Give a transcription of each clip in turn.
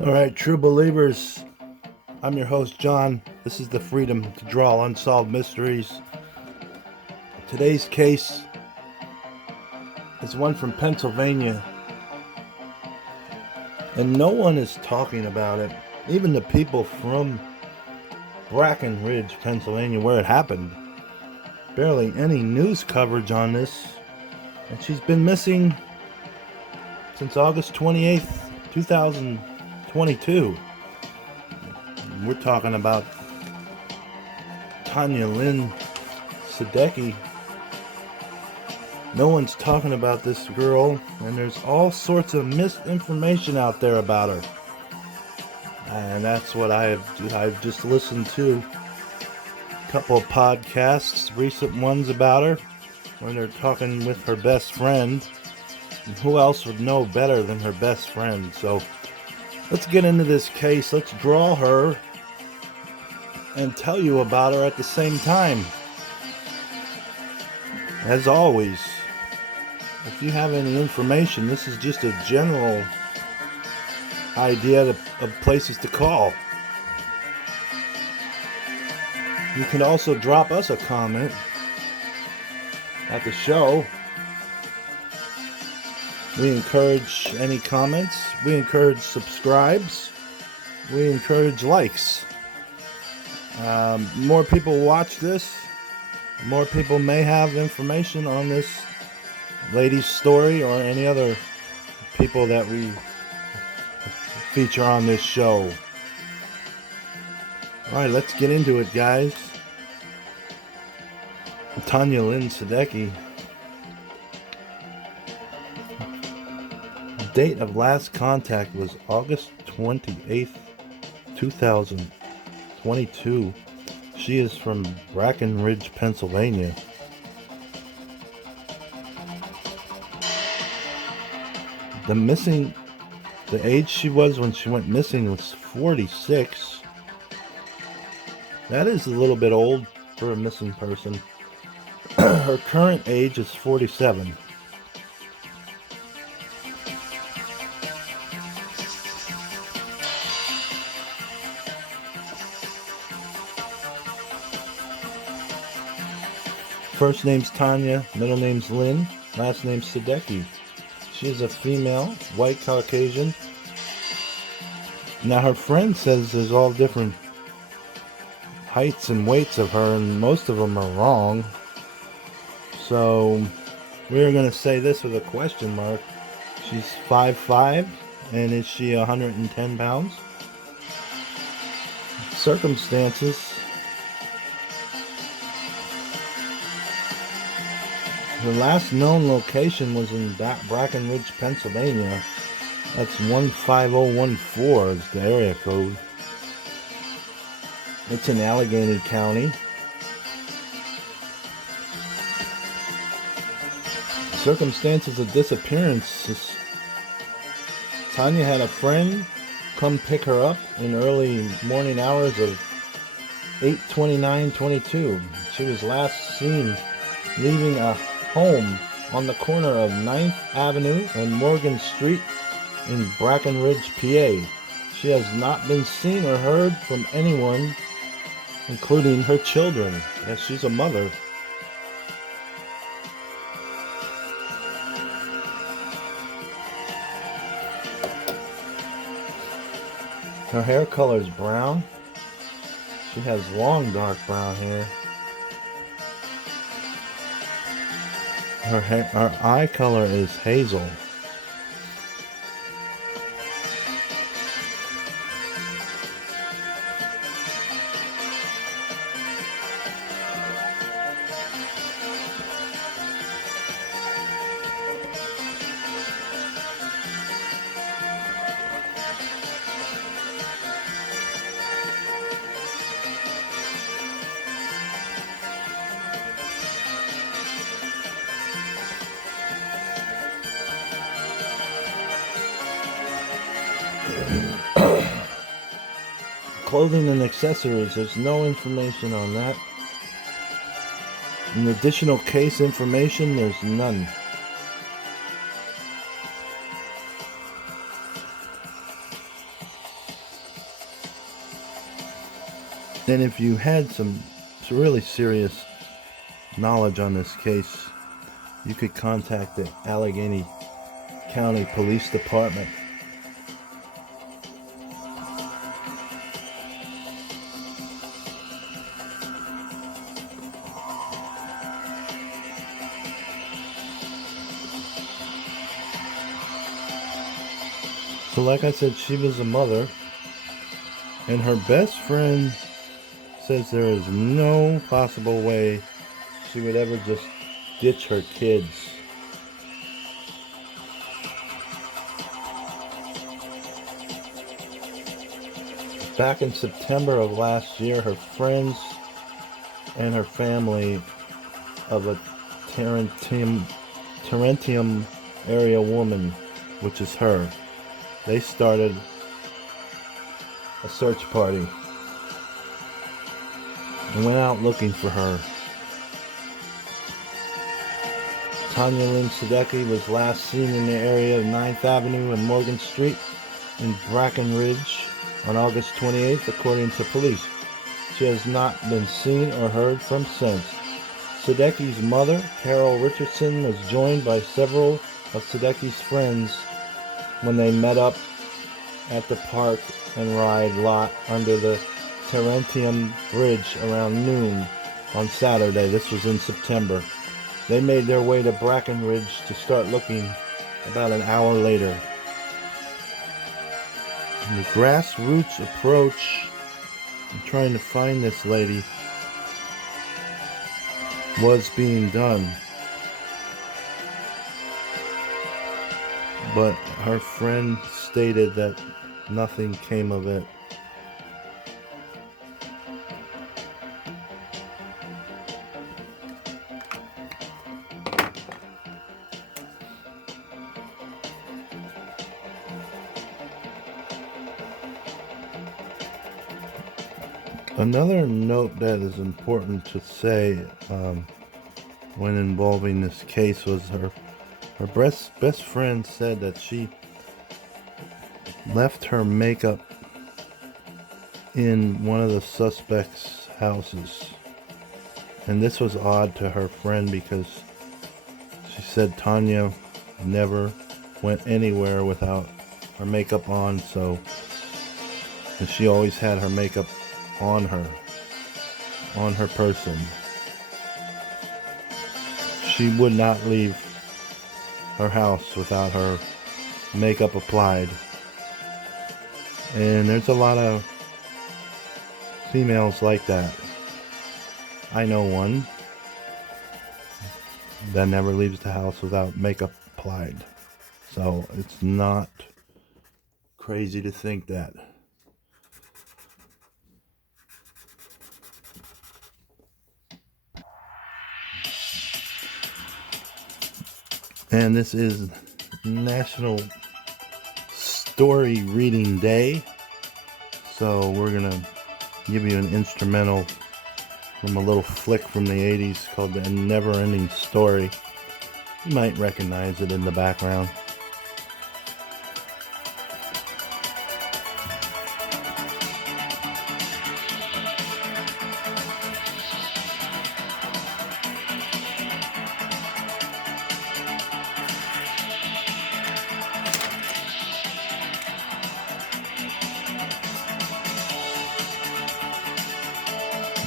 All right, true believers, I'm your host, John. This is the Freedom to Draw Unsolved Mysteries. Today's case is one from Pennsylvania, and no one is talking about it. Even the people from Breckenridge, Pennsylvania, where it happened. Barely any news coverage on this, and she's been missing since August 28th, 2022. We're talking about Tonya Lynn Sadecky. No one's talking about this girl, and there's all sorts of misinformation out there about her. And that's what I've just listened to a couple of podcasts, recent ones about her, when they're talking with her best friend. And who else would know better than her best friend? So let's get into this case. Let's draw her and tell you about her at the same time. As always, if you have any information, this is just a general idea of places to call. You can also drop us a comment at the show. We encourage any comments. We encourage subscribes. We encourage likes. More people watch this, more people may have information on this lady's story or any other people that we feature on this show. Alright, let's get into it, guys. Tonya Lynn Sadecky. Date of last contact was August 28th, 2022. She is from Breckenridge, Pennsylvania. The age she was when she went missing was 46. That is a little bit old for a missing person. Her current age is 47. First name's Tonya, middle name's Lynn, last name's Sadecky. She is a female, white Caucasian. Now her friend says there's all different heights and weights of her, and most of them are wrong. So we're going to say this with a question mark. She's 5'5", and is she 110 pounds? Circumstances. Her last known location was in Breckenridge, Pennsylvania. That's 15014 is the area code. It's in Allegheny County. Circumstances of disappearance. Tonya had a friend come pick her up in early morning hours of 8/29/22. She was last seen leaving a home on the corner of 9th Avenue and Morgan Street in Breckenridge, PA. She has not been seen or heard from anyone, including her children, as she's a mother. Her hair color is brown. She has long dark brown hair. Her eye color is hazel. Clothing and accessories, there's no information on that. And additional case information, there's none. And if you had some really serious knowledge on this case, you could contact the Allegheny County Police Department. So like I said, she was a mother, and her best friend says there is no possible way she would ever just ditch her kids. Back in September of last year, her friends and her family of a Tarentum area woman, which is her, they started a search party and went out looking for her. Tonya Lynn Sadecky was last seen in the area of 9th Avenue and Morgan Street in Brackenridge on August 28th, according to police. She has not been seen or heard from since. Sadecky's mother, Carol Richardson, was joined by several of Sadecky's friends when they met up at the park and ride lot under the Tarentum Bridge around noon on Saturday. This was in September. They made their way to Brackenridge to start looking about an hour later. And the grassroots approach in trying to find this lady was being done. But her friend stated that nothing came of it. Another note that is important to say when involving this case was her best friend said that she left her makeup in one of the suspects' houses. And this was odd to her friend because she said Tonya never went anywhere without her makeup on, so and she always had her makeup on her person. She would not leave her house without her makeup applied. And there's a lot of females like that. I know one that never leaves the house without makeup applied. So it's not crazy to think that. And this is National Story Reading Day. So we're going to give you an instrumental from a little flick from the 80s called The Never Ending Story. You might recognize it in the background.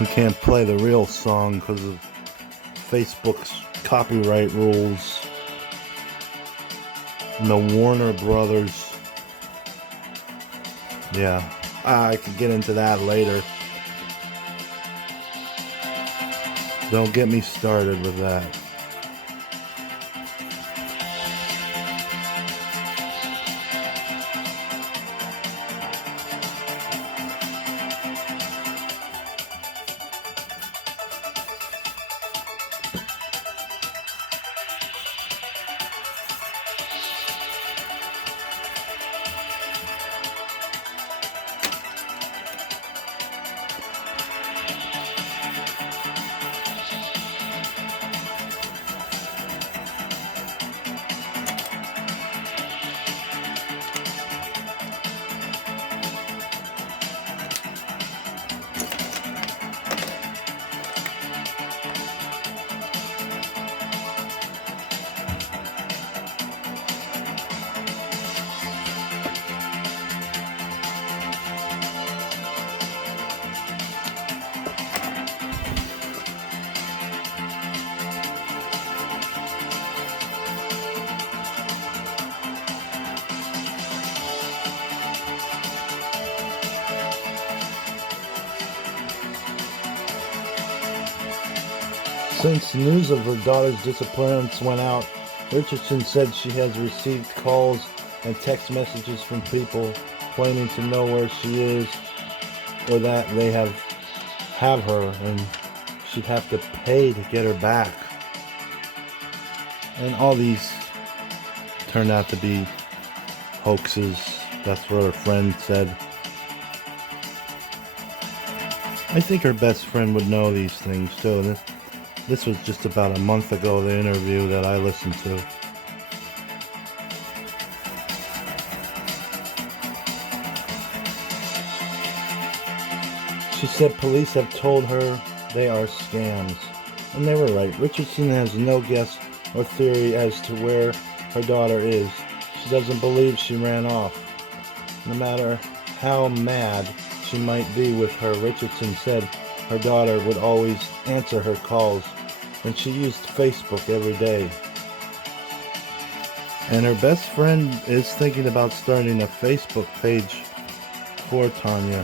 We can't play the real song because of Facebook's copyright rules. And the Warner Brothers. Yeah, I could get into that later. Don't get me started with that. Since news of her daughter's disappearance went out, Richardson said she has received calls and text messages from people claiming to know where she is or that they have her and she'd have to pay to get her back. And all these turned out to be hoaxes. That's what her friend said. I think her best friend would know these things too. This was just about a month ago, the interview that I listened to. She said police have told her they are scams. And they were right. Richardson has no guess or theory as to where her daughter is. She doesn't believe she ran off. No matter how mad she might be with her, Richardson said her daughter would always answer her calls, and she used Facebook every day. And her best friend is thinking about starting a Facebook page for Tonya,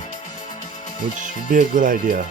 which would be a good idea.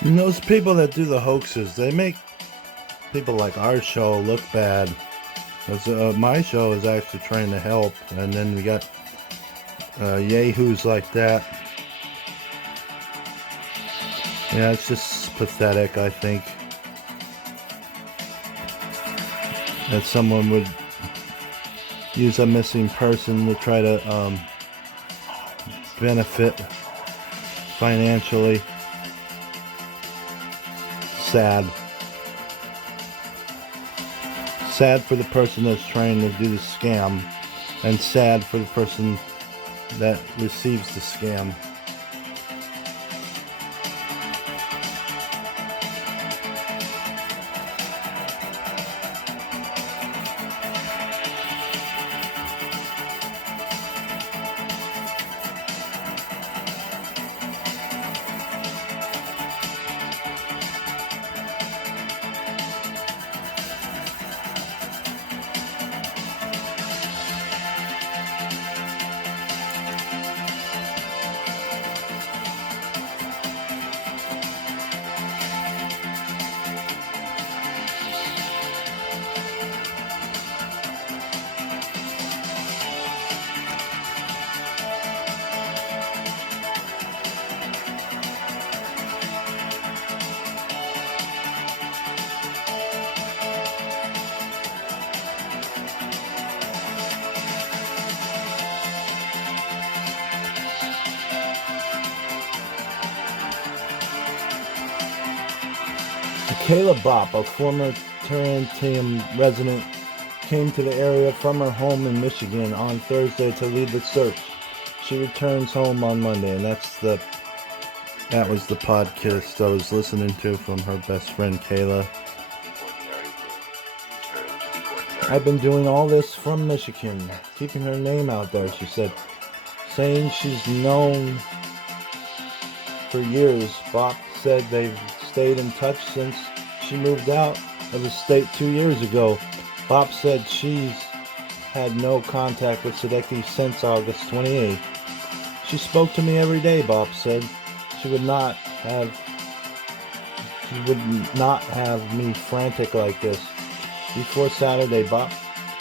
And those people that do the hoaxes, they make people like our show look bad. Because my show is actually trying to help, and then we got yahoos like that. Yeah, it's just pathetic, I think, that someone would use a missing person to try to benefit financially. Sad. Sad for the person that's trying to do the scam, and sad for the person that receives the scam. Kayla Bopp, a former Tarantium resident, came to the area from her home in Michigan on Thursday to lead the search. She returns home on Monday, and that was the podcast I was listening to from her best friend Kayla. I've been doing all this from Michigan, keeping her name out there, she said, saying she's known for years. Bopp said they've stayed in touch since she moved out of the state 2 years ago. Bopp said she's had no contact with Sadecky since August 28th. She spoke to me every day, Bopp said. She would not have me frantic like this. Before Saturday, Bopp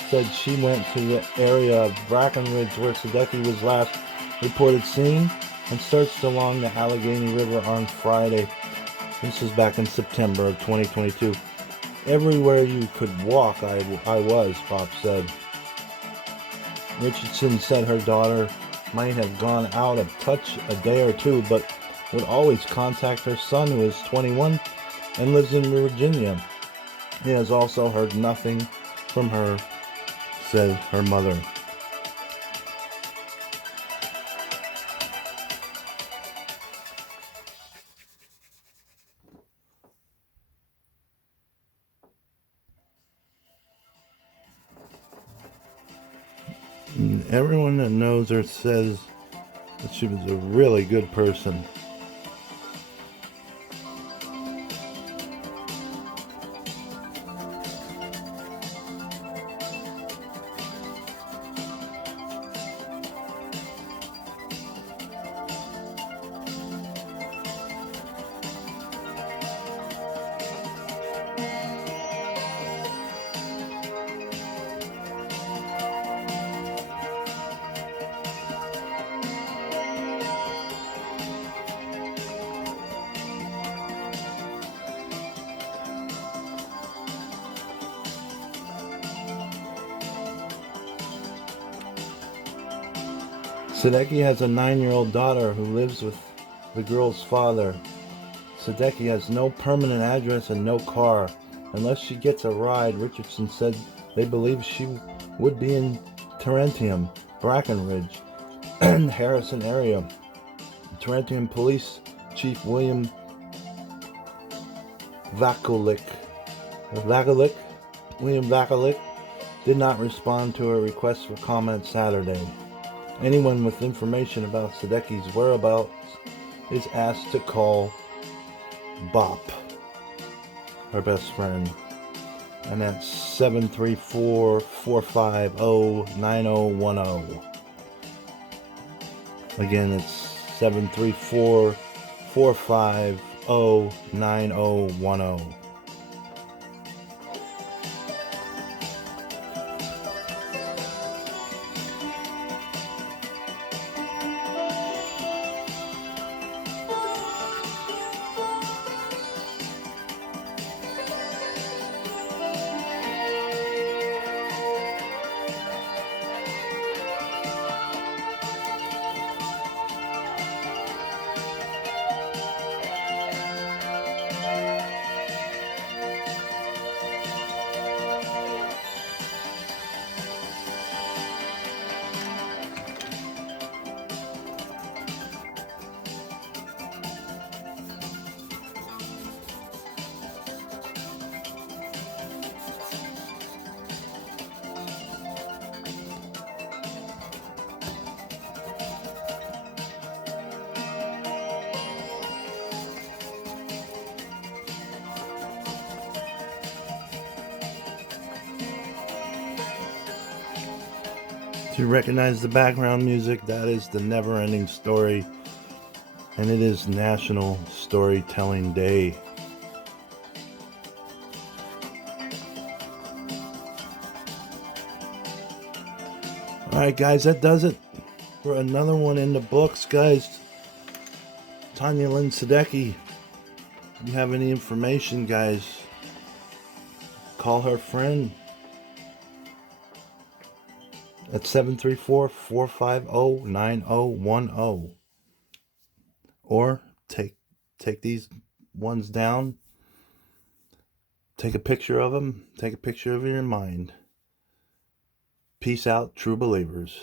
said she went to the area of Brackenridge where Sadecky was last reported seen and searched along the Allegheny River on Friday. This was back in September of 2022. Everywhere you could walk, I was, Bopp said. Richardson said her daughter might have gone out of touch a day or two, but would always contact her son, who is 21 and lives in Virginia. He has also heard nothing from her, said her mother. And everyone that knows her says that she was a really good person. Sadecky has a 9-year-old daughter who lives with the girl's father. Sadecky has no permanent address and no car. Unless she gets a ride, Richardson said they believe she would be in Tarentum, Brackenridge, and Harrison area. Tarentum Police Chief William Vakulik did not respond to a request for comment Saturday. Anyone with information about Sadecky's whereabouts is asked to call Bop, her best friend, and that's 734-450-9010. Again, it's 734-450-9010. To recognize the background music, that is The Never Ending Story, and it is National Storytelling Day. Alright guys, that does it for another one in the books, guys. Tonya Lynn Sadecky. If you have any information, guys, call her friend at 734-450-9010, or take these ones down, take a picture of them, take a picture of your mind. Peace out, true believers.